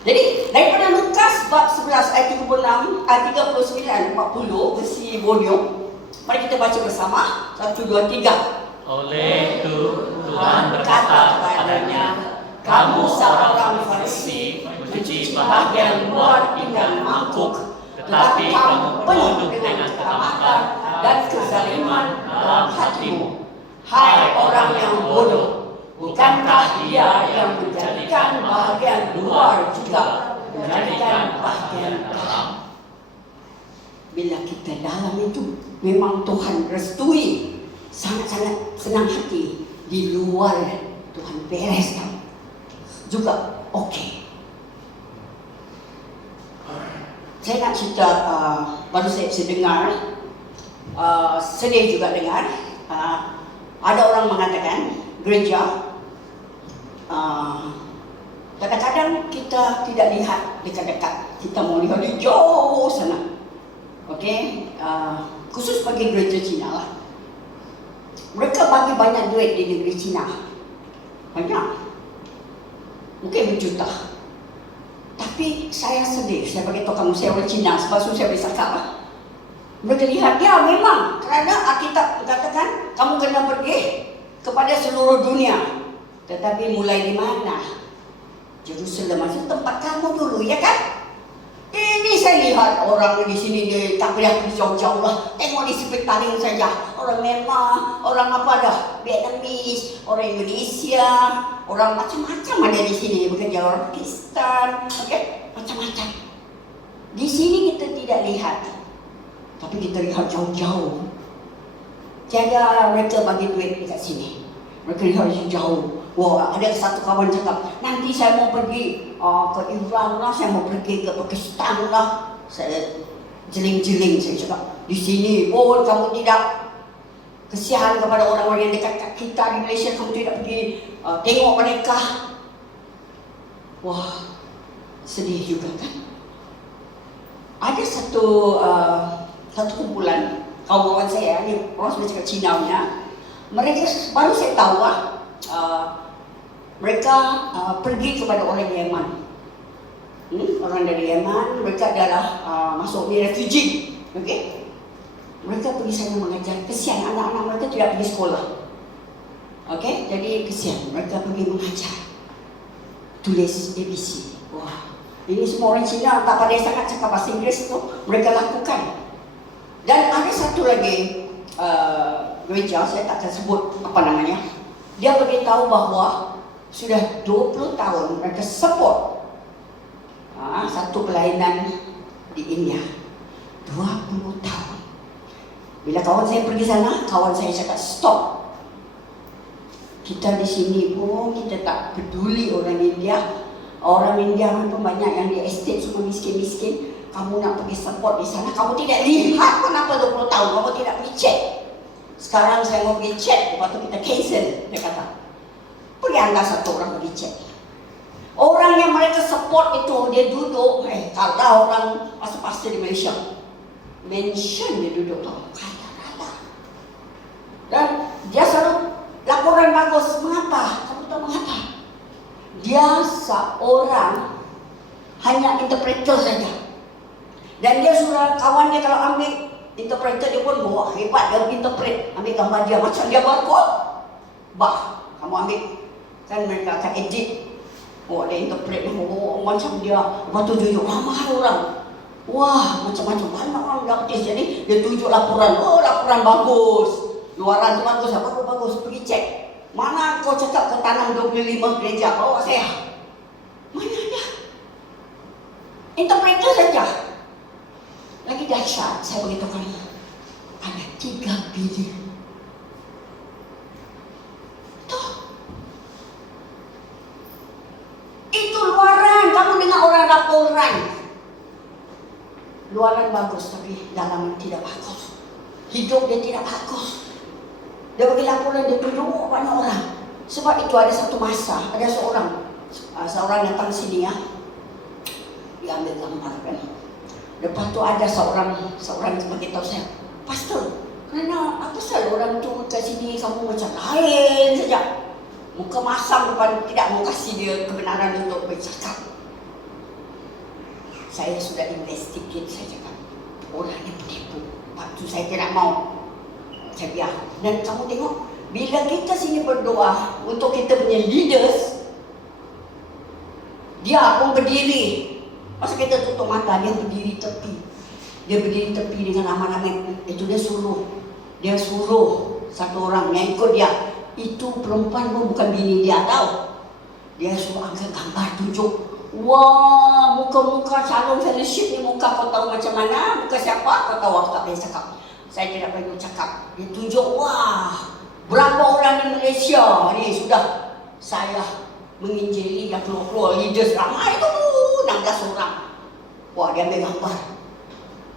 Jadi daripada Lukas bab 11 ayat 36, ayat 39, 40 versi Bonyo. Mari kita baca bersama. 1, 2, 3. Oleh itu Tuhan berkata kepadanya, kamu seorang Farisi mencuci bahagian luar pinggan mangkuk, tetapi kamu penuh dengan ketamakan dan kezaliman dalam hatimu. Hai orang yang bodoh, bukankah Dia yang menjadikan bahagian luar juga menjadikan bahagian dalam? Bila kita dalam itu, memang Tuhan restui, sangat-sangat senang hati. Di luar Tuhan beres juga okey. Saya nak cerita, baru saya dengar, sedih juga dengar, ada orang mengatakan gereja, kadang-kadang kita tidak lihat dekat-dekat, kita mau lihat di jauh sana. Okey, khusus bagi gereja Cina lah. Mereka bagi banyak duit di negeri Cina. Banyak. Mungkin berjuta. Tapi saya sedih, saya beritahu kamu, saya orang Cina, sebab itu saya boleh cakap lah. Mereka lihat, ya memang, kerana Alkitab katakan, kamu kena pergi kepada seluruh dunia. Tetapi mulai di mana? Jerusalem, itu tempat kamu dulu, ya kan? Ini saya lihat orang di sini, dia tak payah pergi jauh-jauh lah. Tengok di sepetaring saja. Orang Myanmar, orang apa dah? Vietnamese, orang Indonesia, orang macam-macam ada di sini. Bekerja orang Pakistan, okay? Macam-macam. Di sini kita tidak lihat. Tapi kita lihat jauh-jauh. Tiada mereka bagi duit dekat sini. Mereka lihat jauh. Wah, ada satu kawan cakap, nanti saya mau pergi ke Iran lah, saya mau pergi ke Pakistan lah. Saya jeling-jeling, saya cakap, di sini pun kamu tidak kesian kepada orang-orang yang dekat kita di Malaysia, kamu tidak pergi tengok mereka. Wah, sedih juga kan. Ada satu kumpulan kawan-kawan saya, ni orang sudah cakap Cina punya, mereka baru saya tahu mereka pergi kepada orang Yemen. Orang dari Yemen, mereka adalah masuk di refugee. Okay? Mereka pergi sana mengajar. Kesian anak-anak mereka tidak pergi sekolah. Okay? Jadi kesian, mereka pergi mengajar. Tulis ABC. Wah, ini semua orang Cina tak pandai sangat cakap bahasa Inggeris itu, mereka lakukan. Dan ada satu lagi gereja, saya tak akan sebut apa namanya. Dia beritahu bahawa sudah 20 tahun mereka support satu pelayanan di India. 20 tahun. Bila kawan saya pergi sana, kawan saya cakap stop. Kita di sini pun kita tak peduli orang India. Orang India pun banyak yang di estate semua miskin-miskin. Kamu nak pergi support di sana, kamu tidak lihat kenapa 20 tahun, kamu tidak pergi cek. Sekarang saya mau pergi cek, lepas tu kita cancel, dia kata. Pergi anda satu orang pergi cek. Orang yang mereka support itu, dia duduk, kalau orang pastor-pastor di Malaysia, mention dia duduk tu, kata-kata. Dan dia selalu laporan bagus, mengapa? Kamu tahu mengapa? Dia seorang hanya interpreter saja. Dan dia sudah kawan dia kalau ambil interpreter, dia pun wah hebat, dia interpret, ambil gambar dia macam dia berkot. Bah, kamu ambil. Kan mereka akan edit. Oh, dia interpret. Oh, macam dia. Lepas tu tunjuk ramai orang. Wah, macam-macam banyak orang artis. Jadi dia tunjuk laporan. Oh, laporan bagus. Luaran tu bagus. Bagus. Pergi cek. Mana kau cakap kau tanam 25 gereja? Bawa saya. Mana ada? Interpreter saja. Lagi dahsyat, saya beritahu kamu. Ada 3 bilion. Tuh. Itu luaran. Kamu dengar orang laporan. Luaran bagus tapi dalam tidak bagus. Hidup dia tidak bagus. Dia bagi laporan, dia tunjuk banyak orang. Sebab itu ada satu masa, ada seorang datang sini ya. Dia ambil gambar kan. Lepas tu ada seorang beritahu saya, Pastor, kerana apa salah orang tu kat sini kamu macam lain saja. Muka masam depan, tidak mau kasih dia kebenaran untuk bercakap. Saya sudah investigate, saya cakap orang ni penipu. Waktu saya tidak mau, saya biar. Dan kamu tengok, bila kita sini berdoa untuk kita punya leaders, dia pun berdiri. Masa kita tutup mata, dia berdiri tepi. Dia berdiri tepi dengan aman-aman. Itu dia suruh satu orang yang ikut dia. Itu perempuan pun bukan bini dia tahu. Dia suruh angkat gambar tunjuk. Wah, muka-muka Shalom Fellowship ni muka kau tahu macam mana? Muka siapa? Kau tahu aku tak boleh cakap. Saya tidak boleh cakap. Dia tunjuk, wah, berapa orang di Malaysia ni sudah saya menginjili yang keluar-keluar leaders ramai tu 16 orang. Wah, dia ambil gambar.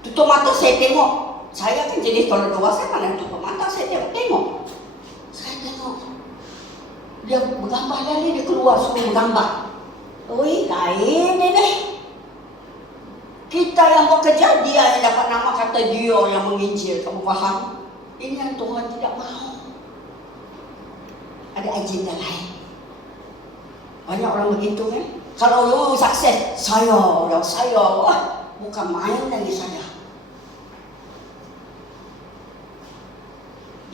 Tutup mata saya tengok. Saya kan jenis kalau doa saya mana tutup mata saya tengok. Saya tengok. Dia bergambar lagi, dia keluar suruh bergambar. Oi, lain ni. Kita yang bekerja, dia yang dapat nama kata dia yang menginjil. Kamu faham? Ini yang Tuhan tidak mahu. Ada agenda lain. Banyak orang begitu kan? Kalau sukses, saya. Wah, bukan main lagi saya.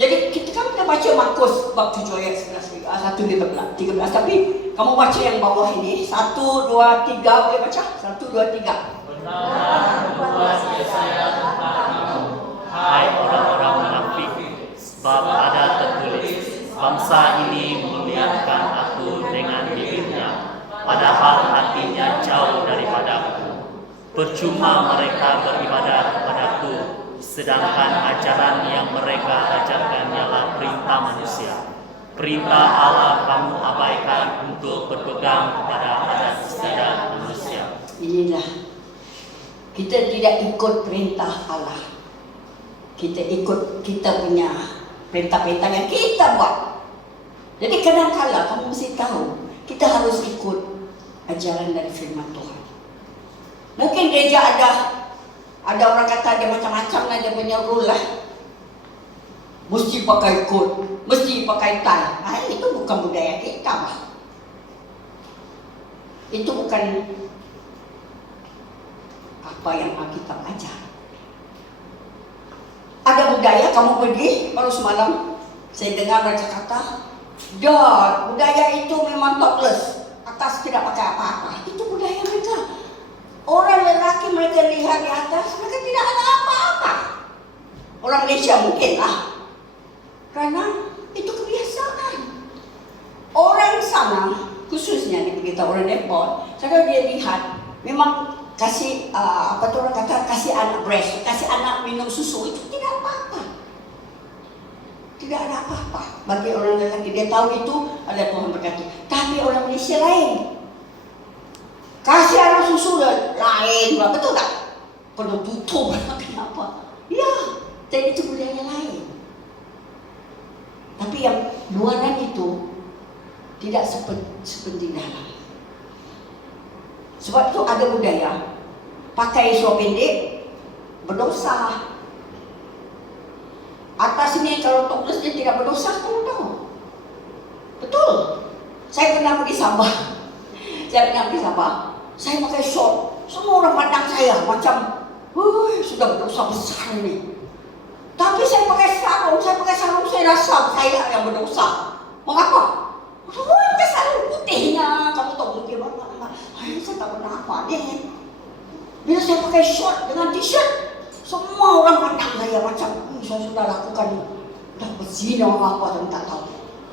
Jadi kita kan kita baca Markus bab 7 ayat 11, 1-13. Tapi kamu baca yang bawah ini 1, 2, 3 boleh baca? 1, 2, 3. Benar membuat saya tentang kamu, hai orang-orang munafik, sebab ada tertulis, bangsa ini memuliakan aku dengan bibirnya, padahal hatinya jauh daripadaku. Percuma mereka beribadah kepadaku, sedangkan ajaran yang mereka ajarkan ialah perintah manusia. Perintah Allah kamu abaikan untuk berpegang kepada adat istiadat manusia. Inilah, kita tidak ikut perintah Allah. Kita ikut kita punya perintah-perintah yang kita buat. Jadi kadang-kadang kamu mesti tahu, kita harus ikut ajaran dari firman Tuhan. Mungkin gereja ada orang kata dia macam-macam lah, dia punya rule lah. Mesti pakai coat, mesti pakai tie. Itu bukan budaya kita lah. Itu bukan apa yang Alkitab ajar. Ada budaya kamu pergi, baru semalam saya dengar baca kata, budaya itu memang topless, atas tidak pakai apa-apa. Itu budaya mereka. Orang lelaki mereka lihat di atas, mereka tidak ada apa-apa. Orang Malaysia mungkin lah. Karena itu kebiasaan. Orang sana, khususnya di kita orang Nepal, kalau dia lihat, memang kasih orang kata kasih anak breast, kasih anak minum susu, itu tidak apa-apa. Tidak ada apa-apa bagi orang lelaki. Dia tahu itu ada Tuhan berkati. Tapi orang Malaysia lain. Kasih anak susu lain, betul tak? Penuh tutup, kenapa? Ya, jadi itu budaya lain. Tapi yang luaran itu tidak seperti dalam. Sebab itu ada budaya pakai seluar pendek berdosa. Atas ini kalau topless dia tidak berdosa, kamu tahu? Betul. Saya pernah pergi Sabah. Saya pakai short. Semua orang pandang saya macam, sudah berdosa besar ni. Tapi saya pakai sarung saya rasa saya yang berdosa. Mengapa? Oh, dia selalu putihnya. Kamu tahu putih mana? Saya tak pernah apa deh. Bila saya pakai short dengan t-shirt, semua orang pandang saya macam saya sudah lakukan, dah berzina apa dan tak tahu.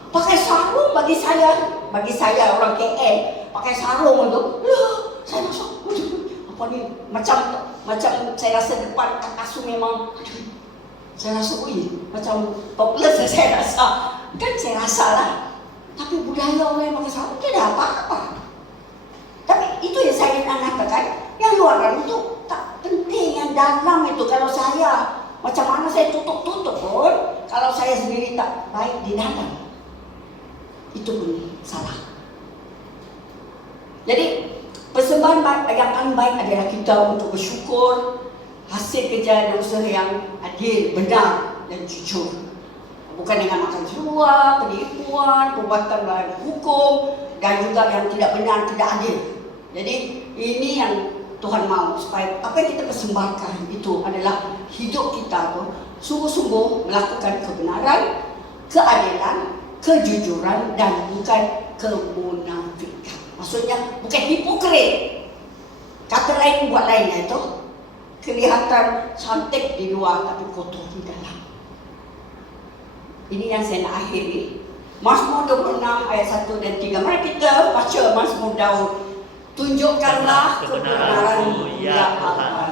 Pakai sarung bagi saya orang KL, pakai sarung itu, lah saya masuk, apa ni, macam saya rasa depan kasut memang, saya rasa, macam popular saya rasa, kan saya rasa lah. Tapi budaya orang yang pakai sarung tidak apa-apa. Tapi itu yang saya nak katakan, yang luaran itu tak penting, yang dalam itu kalau saya, macam mana saya tutup-tutup pun, kalau saya sendiri tak baik di dalam, itu pun salah. Jadi persembahan yang paling baik adalah kita untuk bersyukur hasil kerja dan usaha yang adil, benar dan jujur. Bukan dengan makan suap, penipuan, perbuatan melawan hukum dan juga yang tidak benar, tidak adil. Jadi ini yang Tuhan mau supaya apa yang kita persembahkan itu adalah hidup kita tu sungguh-sungguh melakukan kebenaran, keadilan, kejujuran dan bukan kemunafikan. Maksudnya bukan hipokrit. Kata lain buat lainnya itu kelihatan cantik di luar tapi kotor di dalam. Ini yang saya nak akhiri. Mazmur 26 ayat 1 dan 3. Mari kita baca Mazmur Daud. Tunjukkanlah kebenaran-Mu ya Tuhan.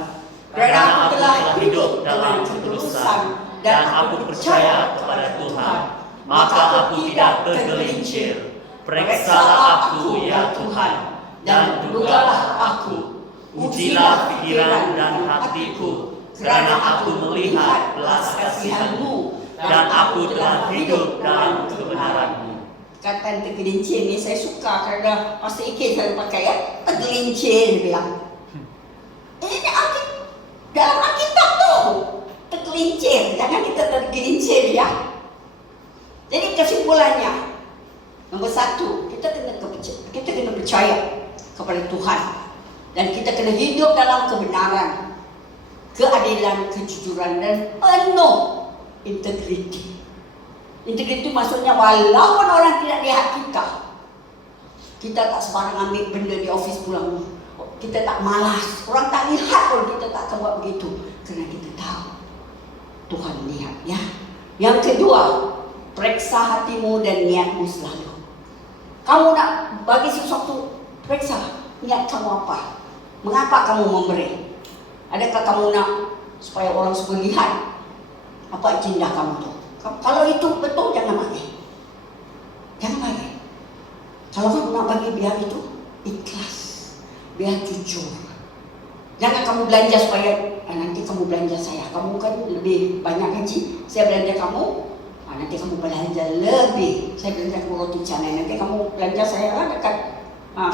Kerana aku telah hidup dengan ketulusan dan aku percaya kepada Tuhan, maka aku tidak tergelincir. Periksalah aku ya Tuhan dan dugalah aku. Ujilah pikiran dan hatiku, kerana aku melihat belas kasihan-Mu dan aku telah hidup dalam kebenaran-Mu. Kata tergelincir ni saya suka kerana Pastor Ike selalu pakai ya, tergelincir dia bilang. Ini dalam Alkitab tu tergelincir, jangan kita tergelincir ya. Jadi kesimpulannya, nombor 1, kita kena percaya kepada Tuhan dan kita kena hidup dalam kebenaran, keadilan, kejujuran dan penuh integriti. Integriti maksudnya walaupun orang tidak lihat kita tak sembarang ambil benda di office pulang. Kita tak malas, orang tak lihat pun kita tak akan buat begitu. Kerana kita tahu Tuhan lihat ya. Yang kedua, periksa hatimu dan niatmu selalu. Kamu nak bagi sesuatu, periksa niat kamu apa. Mengapa kamu memberi? Adakah kamu nak supaya orang semua lihat apa agenda kamu tu? Kalau itu betul, jangan bagi. Jangan bagi. Kalau kamu nak bagi, biar itu ikhlas, biar jujur. Jangan kamu belanja supaya nanti kamu belanja saya. Kamu kan lebih banyak gaji, saya belanja kamu. Nanti kamu belanja lebih, saya belanja kamu roti canai. Nanti kamu belanja saya lah dekat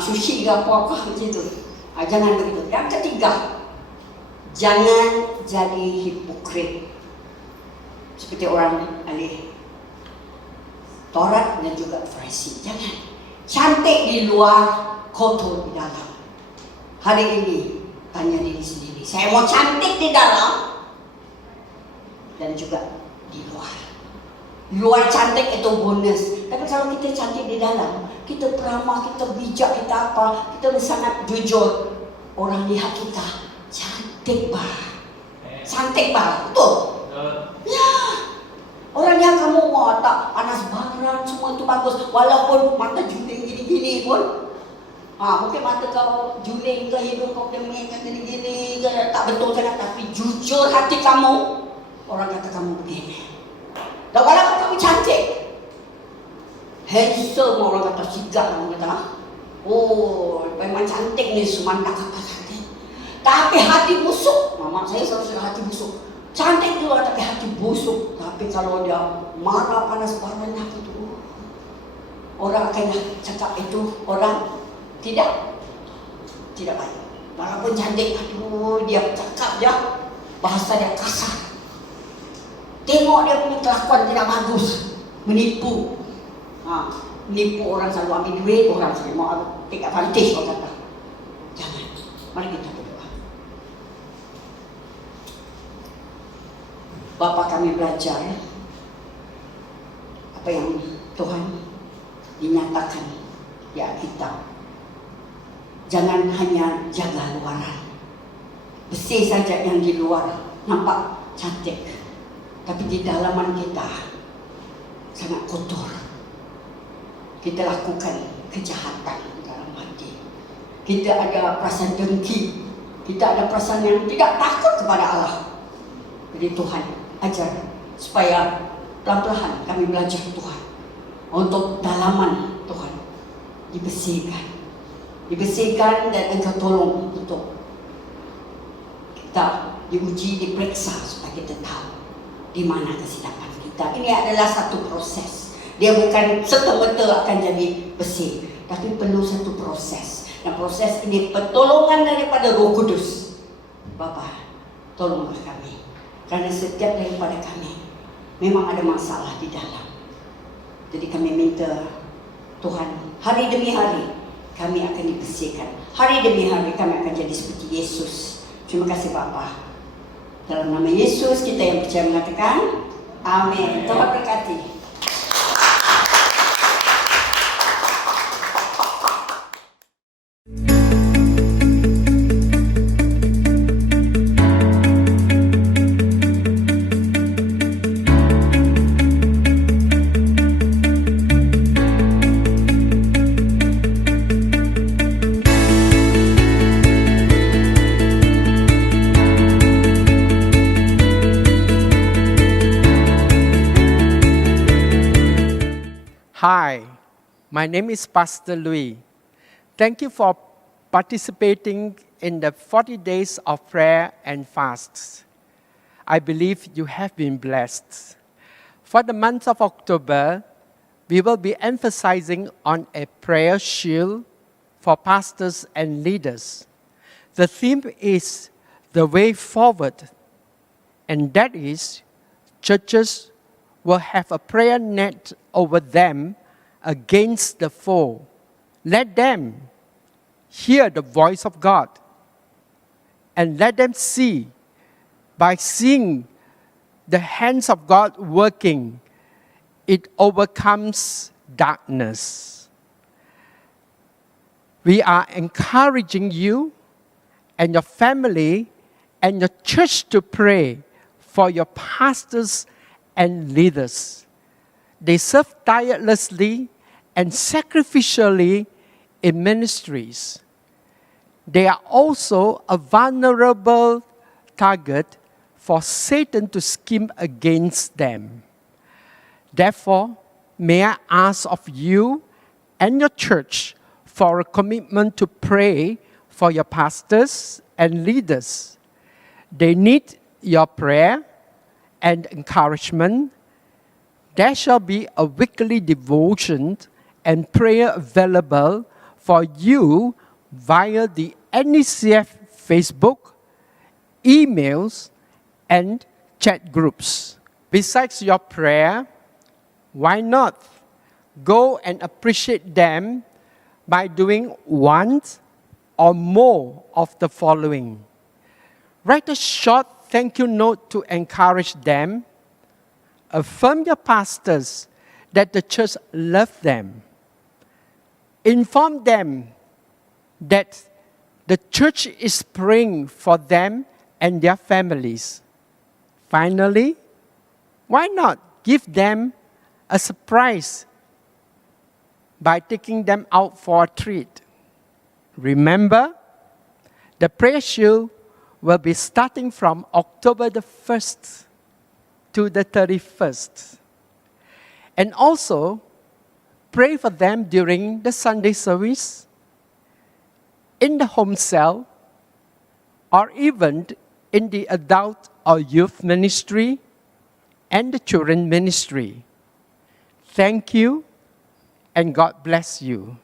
sushi ke apa-apa macam. Jangan begitu. Yang ketiga, jangan jadi hipokrit. Seperti orang ahli Taurat dan juga Farisi. Jangan cantik di luar, kotor di dalam. Hari ini tanya diri sendiri, saya mau cantik di dalam dan juga di luar. Luar cantik itu bonus, tapi kalau kita cantik di dalam, kita peramah, kita bijak, kita apa, kita sangat jujur, orang lihat kita cantik bah, cantik bah, betul? Ya, orang yang kamu tak panas baran semua itu bagus, walaupun mata juling gini-gini pun, mungkin mata kau juling ke hidung kau demik ke gini-gini ke, tak betul sangat, tapi jujur hati kamu, orang kata kamu begini. Dan walaupun kamu cantik, handsome, orang kata sigap, orang kata, oh memang cantik ni, semanda apa cantik. Tapi hati busuk, mama saya selalu hati busuk. Cantik tu tapi hati busuk. Tapi kalau dia marah panas barannya itu, orang akan cakap itu orang tidak baik. Walaupun cantik, aduh dia cakap dia bahasa dia kasar. Tengok dia punya kelakuan tidak bagus, menipu. Menipu orang, selalu ambil duit orang, selalu mau take advantage orang kata. Jangan. Mari kita berdoa. Bapa, kami belajar apa yang Tuhan dinyatakan di Alkitab. Jangan hanya jaga luaran. Besi saja yang di luar nampak cantik, tapi di dalaman kita sangat kotor. Kita lakukan kejahatan dalam hati. Kita ada perasaan dengki. Kita ada perasaan yang tidak takut kepada Allah. Jadi Tuhan ajar supaya pelan-pelan kami belajar Tuhan untuk dalaman Tuhan dibersihkan dan Engkau tolong untuk kita diuji, diperiksa supaya kita tahu di mana kesilapan kita. Ini adalah satu proses. Dia bukan serta-merta akan jadi bersih, tapi perlu satu proses. Dan proses ini pertolongan daripada Roh Kudus. Bapa, tolonglah kami. Karena setiap daripada kami memang ada masalah di dalam. Jadi kami minta Tuhan, hari demi hari kami akan dibersihkan. Hari demi hari kami akan jadi seperti Yesus. Terima kasih Bapa. Dalam nama Yesus kita yang percaya mengatakan amin. Tuhan berkati. Hi, my name is Pastor Louis. Thank you for participating in the 40 days of prayer and fasts. I believe you have been blessed. For the month of October, we will be emphasizing on a prayer shield for pastors and leaders. The theme is the way forward, and that is churches will have a prayer net over them against the foe. Let them hear the voice of God, and let them see, by seeing the hands of God working, it overcomes darkness. We are encouraging you and your family and your church to pray for your pastors and leaders. They serve tirelessly and sacrificially in ministries. They are also a vulnerable target for Satan to scheme against them. Therefore, may I ask of you and your church for a commitment to pray for your pastors and leaders. They need your prayer and encouragement. There shall be a weekly devotion and prayer available for you via the NECF Facebook, emails, and chat groups. Besides your prayer, why not go and appreciate them by doing one or more of the following? Write a short thank you note to encourage them. Affirm your pastors that the church loves them. Inform them that the church is praying for them and their families. Finally, why not give them a surprise by taking them out for a treat? Remember, the prayer shield will be starting from October the 1st to the 31st. And also, pray for them during the Sunday service, in the home cell, or even in the adult or youth ministry and the children ministry. Thank you, and God bless you.